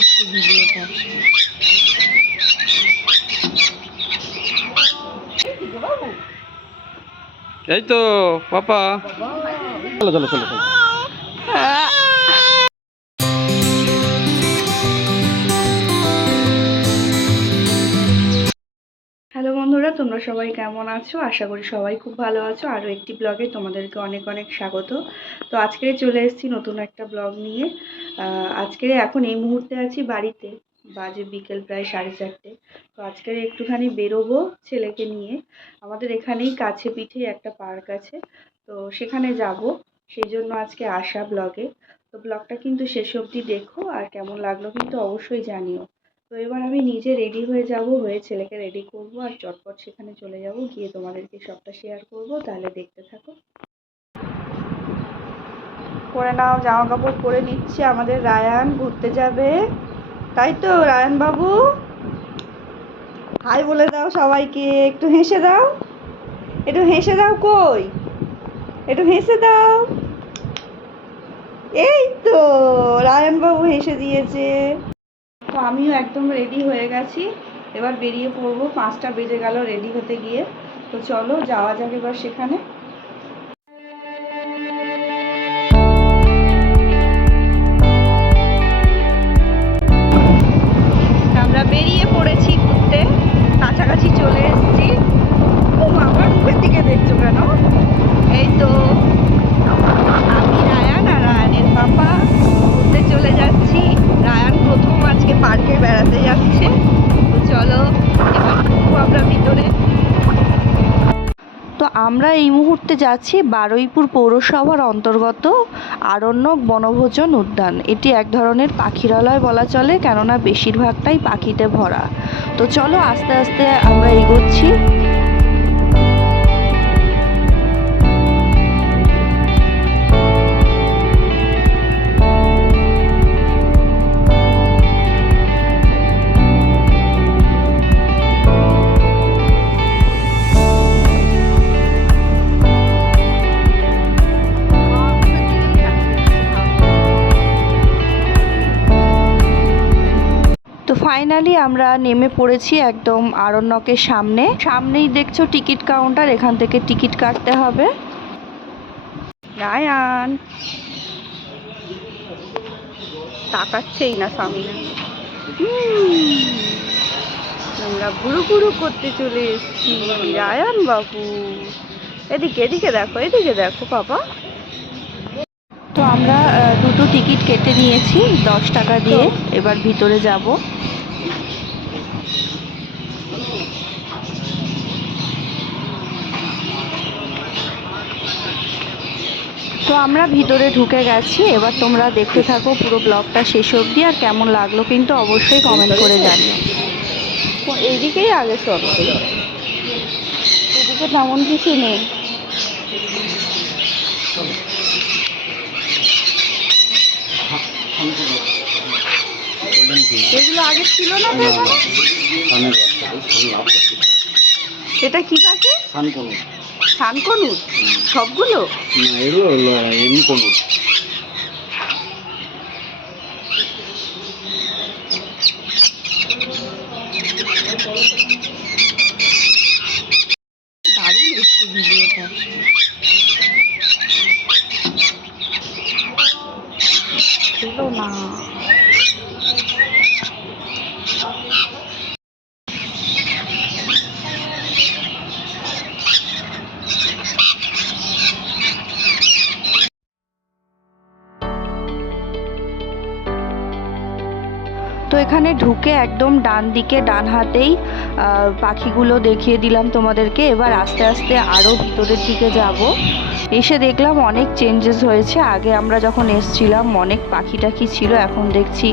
একটু ভিডিওটা এই তো পাপা। চলো চলো চলো চলো। তোমরা সবাই কেমন আছো? আশা করি সবাই খুব ভালো আছো। আরও একটি ব্লগে তোমাদেরকে অনেক অনেক স্বাগত। তো আজকে চলে এসেছি নতুন একটা ব্লগ নিয়ে। আজকে এখন এই মুহূর্তে আছি বাড়িতে। বাজে বিকেল প্রায় সাড়ে চারটে। তো আজকে একটুখানি বেরোবো ছেলেকে নিয়ে। আমাদের এখানেই কাছে পিঠে একটা পার্ক আছে। তো সেখানে যাব। সেই জন্য আজকে আসা ব্লগে। তো ব্লগটা কিন্তু শেষ অবধি দেখো। আর কেমন লাগল কিন্তু অবশ্যই জানিও। তো এবার আমি নিজে রেডি হয়ে যাব, হয়ে ছেলেকে রেডি করব আর চটপট সেখানে চলে যাব। গিয়ে তোমাদেরকে সবটা শেয়ার করব, তাহলে দেখতে থাকো। পরে নাও, জামা কাপড় পরে নিচ্ছে, আমাদের রায়ান ঘুরতে যাবে। তাই তো, রায়ান বাবু। হাই বলে দাও সবাইকে, একটু হেসে দাও। একটু হেসে দাও কই? একটু হেসে দাও। এই তো, রায়ান বাবু হেসে দিয়েছে। তো আমিও একদম রেডি হয়ে গেছি। এবার বেরিয়ে পড়ব। পাঁচটা বেজে গেল রেডি হতে গিয়ে। তো চলো, যাওয়া যাক এবার সেখানে। আমরা এই মুহূর্তে যাচ্ছি বারুইপুর পৌরসভার অন্তর্গত আরণ্যক বনভোজন উদ্যান। এটি এক ধরনের পাখিরালয় বলা চলে, কেননা বেশিরভাগটাই পাখিতে ভরা। তো চলো আস্তে আস্তে আমরা এগোচ্ছি। আমরা নেমে পড়েছি একদম আরণ্যকের সামনে। সামনেই দেখছ টিকিট কাউন্টার এখান থেকে টিকিট কাটতে হবে। রায়ান। তাকাচ্ছেই না সামনে। আমরা গুরু গুরু করতে চলে এসেছি। রায়ান বাবু। এদিকে এদিকে দেখো এদিকে দেখো বাবা। তো আমরা দুটো টিকিট কেটে নিয়েছি দশ টাকা দিয়ে। এবার ভিতরে যাব। তো আমরা ভিতরে ঢুকে গেছি এবার তোমরা দেখতে থাকো পুরো ব্লগটা শেষ অবধি আর কেমন লাগল কিন্তু অবশ্যই কমেন্ট করে জানিও। এইদিকেই আগে সব এদিকে তেমন কিছু নেই। এগুলো আগে ছিল না তো? এটা কি পাখি শানকনুর সবগুলো? না এগুলো এমনি কোনো এখানে ঢুকে একদম ডান দিকে ডান হাতেই পাখিগুলো দেখিয়ে দিলাম তোমাদেরকে। এবার আস্তে আস্তে আরও ভিতরের দিকে যাব। এসে দেখলাম অনেক চেঞ্জেস হয়েছে। আগে আমরা যখন এসছিলাম অনেক পাখি টাখি ছিল এখন দেখছি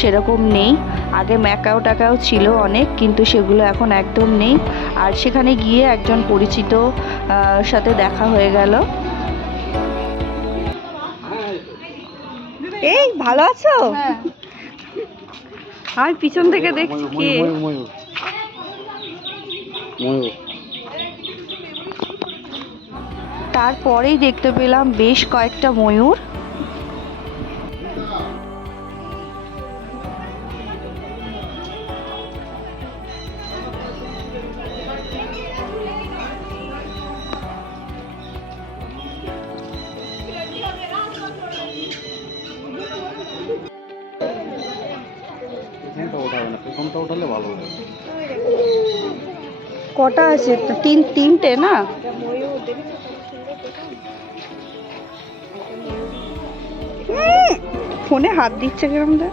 সেরকম নেই। আগে ম্যাকাও টাকাও ছিল অনেক কিন্তু সেগুলো এখন একদম নেই। আর সেখানে গিয়ে একজন পরিচিত সাথে দেখা হয়ে গেল। এই ভালো আছো? আমি পিছন থেকে দেখছি কে? তারপরেই দেখতে পেলাম বেশ কয়েকটা ময়ূর। প্রথমটা উঠালে ভালো হবে? কটা আছে? তিন তিনটে না? ফোনে হাত দিচ্ছে কেরম দেখ।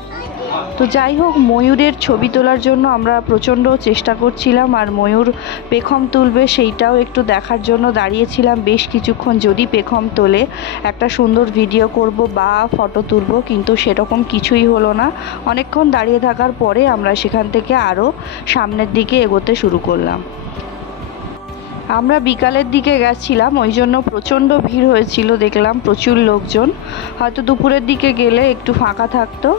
তো যাই হোক, ময়ূরের ছবি তোলার জন্য আমরা প্রচণ্ড চেষ্টা করছিলাম আর ময়ূর পেখম তুলবে সেইটাও একটু দেখার জন্য দাঁড়িয়েছিলাম বেশ কিছুক্ষণ যদি পেখম তোলে। একটা সুন্দর ভিডিও করব বা ফটো তুলব, কিন্তু সেরকম কিছুই হলো না। অনেকক্ষণ দাঁড়িয়ে থাকার পরে আমরা সেখান থেকে আরও সামনের দিকে এগোতে শুরু করলাম। আমরা বিকালের দিকে গেছিলাম, ওই জন্য প্রচণ্ড ভিড় হয়েছিল, দেখলাম প্রচুর লোকজন। হয়তো দুপুরের দিকে গেলে একটু ফাঁকা থাকতো।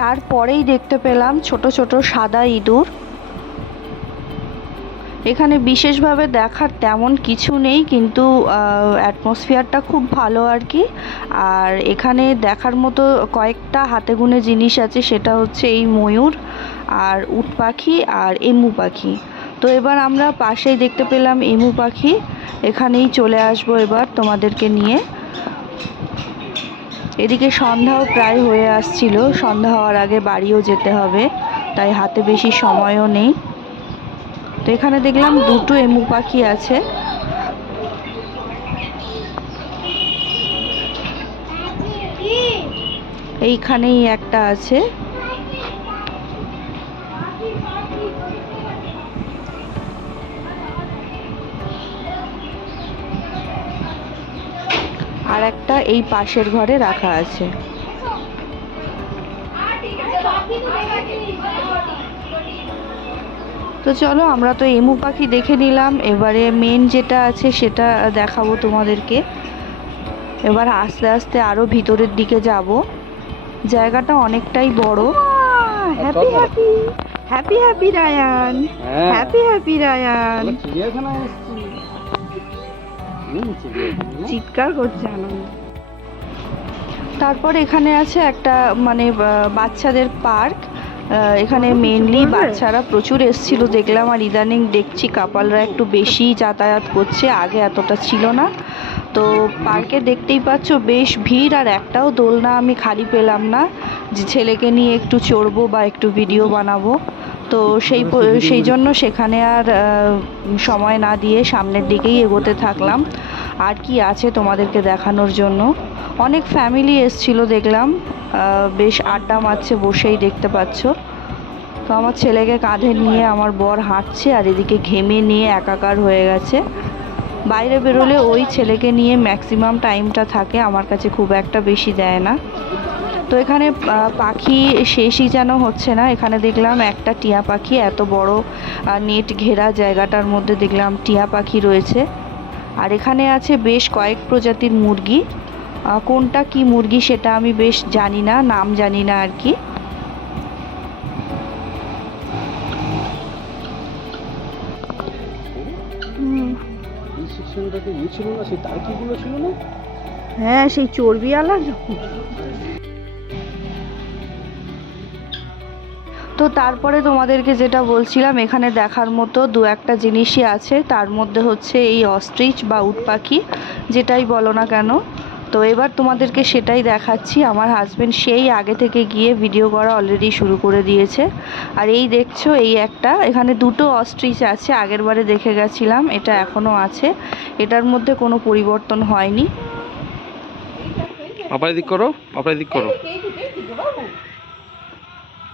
তারপরেই দেখতে পেলাম ছোট ছোট সাদা ইঁদুর। এখানে বিশেষভাবে দেখার তেমন কিছু নেই, কিন্তু অ্যাটমসফিয়ারটা খুব ভালো আর কি। আর এখানে দেখার মতো কয়েকটা হাতে গুনে জিনিস আছে, সেটা হচ্ছে এই ময়ূর আর উট পাখি আর এমু পাখি। তো এবার আমরা পাশেই দেখতে পেলাম এমু পাখি। এখানেই চলে আসব এবার তোমাদেরকে নিয়ে। এদিকে সন্ধ্যাও প্রায় হয়ে আসছিল। সন্ধ্যা হওয়ার আগে বাড়িও যেতে হবে, তাই হাতে বেশি সময়ও নেই। তো এখানে দেখলাম দুটো এমু পাখি আছে। এইখানেই একটা আছে। আর একটা এই পাশের ঘরে রাখা আছে। তো চলো আমরা তো এমু পাখি দেখে নিলাম। এবারে মেন যেটা আছে সেটা দেখাবো তোমাদেরকে। এবার আস্তে আস্তে আরও ভিতরের দিকে যাব। জায়গাটা অনেকটাই বড়। Happy happy happy happy Ryan হ্যাঁ। হ্যাপি হ্যাপি রায়ান চিড়িয়াখানা। চিৎকার করছে আনন্দ। তারপর এখানে আছে একটা মানে বাচ্চাদের পার্ক। এখানে মেনলি বাচ্চারা প্রচুর এসছিল। দেখলাম আর ইদানিং দেখছি কাপালরা একটু বেশি যাতায়াত করছে। আগে এতটা ছিল না। তো পার্কে দেখতেই পাচ্ছ বেশ ভিড়। আর একটাও দোলনা আমি খালি পেলাম না। যে ছেলেকে নিয়ে একটু চড়বো বা একটু ভিডিও বানাবো। তো সেই সেই জন্য সেখানে আর সময় না দিয়ে সামনের দিকেই এগোতে থাকলাম। আর কি আছে তোমাদেরকে দেখানোর জন্য? অনেক ফ্যামিলি এসছিল দেখলাম। বেশ আড্ডা মারছে, বসেই দেখতে পাচ্ছ। তো আমার ছেলেকে কাঁধে নিয়ে আমার বর হাঁটছে আর এদিকে ঘেমে নিয়ে একাকার হয়ে গেছে। বাইরে বেরোলে ওই ছেলেকে নিয়ে ম্যাক্সিমাম টাইমটা থাকে, আমার কাছে খুব একটা বেশি দেয় না। তো এখানে পাখি শেষই যেন হচ্ছে না। এখানে দেখলাম একটা টিয়া পাখি এত বড় নেট ঘেরা জায়গাটার মধ্যে দেখলাম টিয়া পাখি রয়েছে। আর এখানে আছে বেশ কয়েক প্রজাতির মুরগি। কোনটা কি মুরগি সেটা আমি বেশ জানি না নাম জানি না আর কি। ইয়ে না সেই টার্কিগুলো ছিল তো তারপরে তোমাদেরকে যেটা বলছিলাম, এখানে দেখার মতো দু একটা জিনিসই আছে। তার মধ্যে হচ্ছে এই অস্ট্রিচ বা উট পাখি, যেটাই বলো না কেন। তো এবার তোমাদেরকে সেটাই দেখাচ্ছি। আমার হাজব্যান্ড সেই আগে থেকে গিয়ে ভিডিও করা অলরেডি শুরু করে দিয়েছে। আর এই দেখছ, এই একটা, এখানে দুটো অস্ট্রিচ আছে, আগের বারে দেখে গেছিলাম, এটা এখনও আছে। এটার মধ্যে কোনো পরিবর্তন হয়নি। দিক করো দিক করো।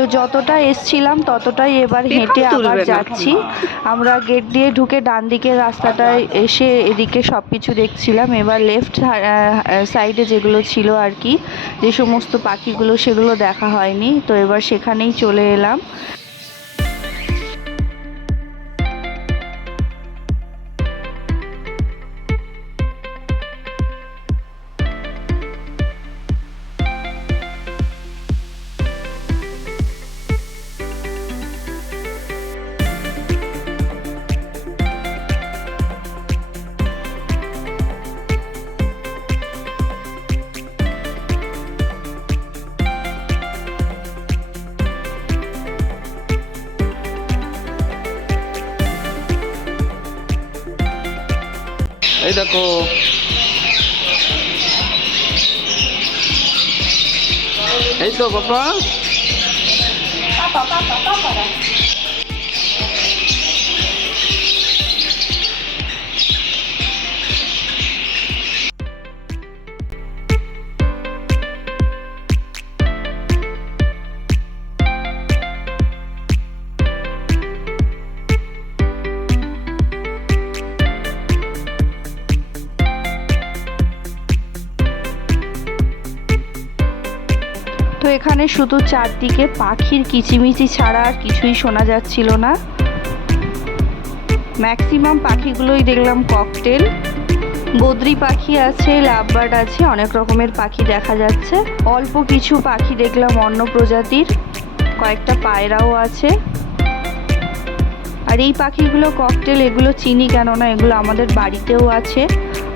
তো যতটা এসছিলাম ততটাই এবার হেঁটে আবার যাচ্ছি। আমরা গেট দিয়ে ঢুকে ডান দিকের রাস্তাটায় এসে এদিকে সব কিছু দেখছিলাম। এবার লেফট সাইডে যেগুলো ছিল আর কি যে সমস্ত পাখিগুলো সেগুলো দেখা হয়নি। তো এবার সেখানেই চলে এলাম। এই তো বাবা তো এখানে শুধু চারদিকে পাখির কিচিমিচি ছাড়া আর কিছুই শোনা যাচ্ছিল না। ম্যাক্সিমাম পাখিগুলোই দেখলাম ককটেল বদ্রি পাখি আছে, লাভবার্ড আছে, অনেক রকমের পাখি দেখা যাচ্ছে। অল্প কিছু পাখি দেখলাম অন্য প্রজাতির, কয়েকটা পায়রাও আছে। আর এই পাখিগুলো ককটেল এগুলো চিনি কেননা এগুলো আমাদের বাড়িতেও আছে।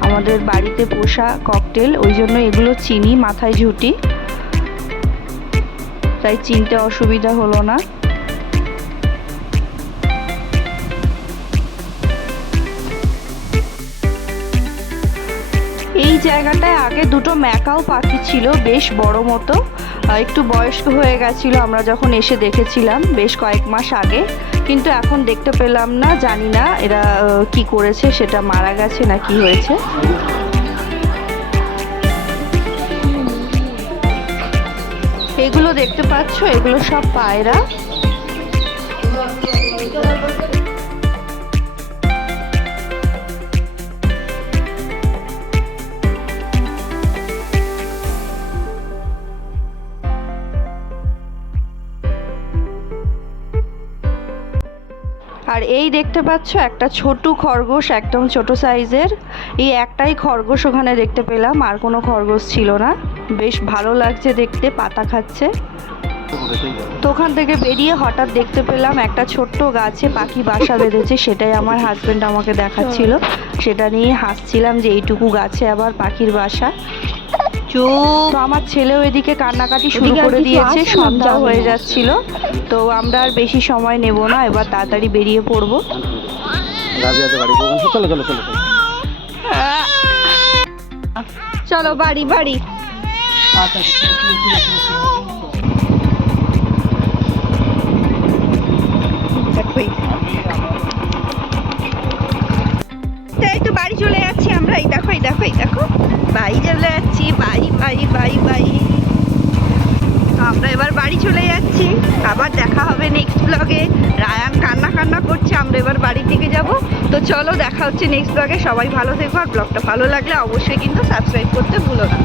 আমাদের বাড়িতে পোষা ককটেল ওই জন্য এগুলো চিনি, মাথায় ঝুটি। তাই চিনতে অসুবিধা হলো না। এই জায়গাটায় আগে দুটো ম্যাকাও পাখি ছিল, বেশ বড় মতো। একটু বয়স্ক হয়ে গেছিল, আমরা যখন এসে দেখেছিলাম বেশ কয়েক মাস আগে। কিন্তু এখন দেখতে পেলাম না, জানি না এরা কি করেছে, সেটা মারা গেছে না কি হয়েছে। এগুলো দেখতে পাচ্ছ? এগুলো সব পায়রা। আর এই দেখতে পাচ্ছ, একটা ছোট খরগোশ, একদম ছোট সাইজের। এই একটাই খরগোশ ওখানে দেখতে পেলাম, আর কোনো খরগোশ ছিল না। বেশ ভালো লাগছে দেখতে পাতা খাচ্ছে। তো ওখান থেকে বেরিয়ে হঠাৎ দেখতে পেলাম একটা ছোট্ট গাছে পাখি বাসা বেঁধেছে সেটাই আমার হাজবেন্ড আমাকে দেখাচ্ছিল। সেটা নিয়ে হাসছিলাম যে এইটুকু গাছে আবার পাখির বাসা। চুপ তো আমার ছেলেও এদিকে কান্নাকাটি শুরু করে দিয়েছে সন্ধ্যা হয়ে। যাচ্ছিল। তো আমরা আর বেশি সময় নেব না এবার তাড়াতাড়ি বেরিয়ে পড়ব। রাবিয়াতে বাড়ি কখন চলো চলো চলো চলো চলো বাড়ি বাড়ি। এই তো বাড়ি চলে যাচ্ছি আমরা। দেখো, এই দেখো দেখো। বাড়ি চলে যাচ্ছি আমরা এবার বাড়ি চলে যাচ্ছি। আবার দেখা হবে নেক্সট কান্না কান্না করছে, আমরা এবার তো চলো, দেখা হচ্ছে নেক্সট ব্লগে সবাই ভালো থেকো, আর ব্লগটা ভালো লাগলে অবশ্যই কিন্তু সাবস্ক্রাইব করতে ভুলো না।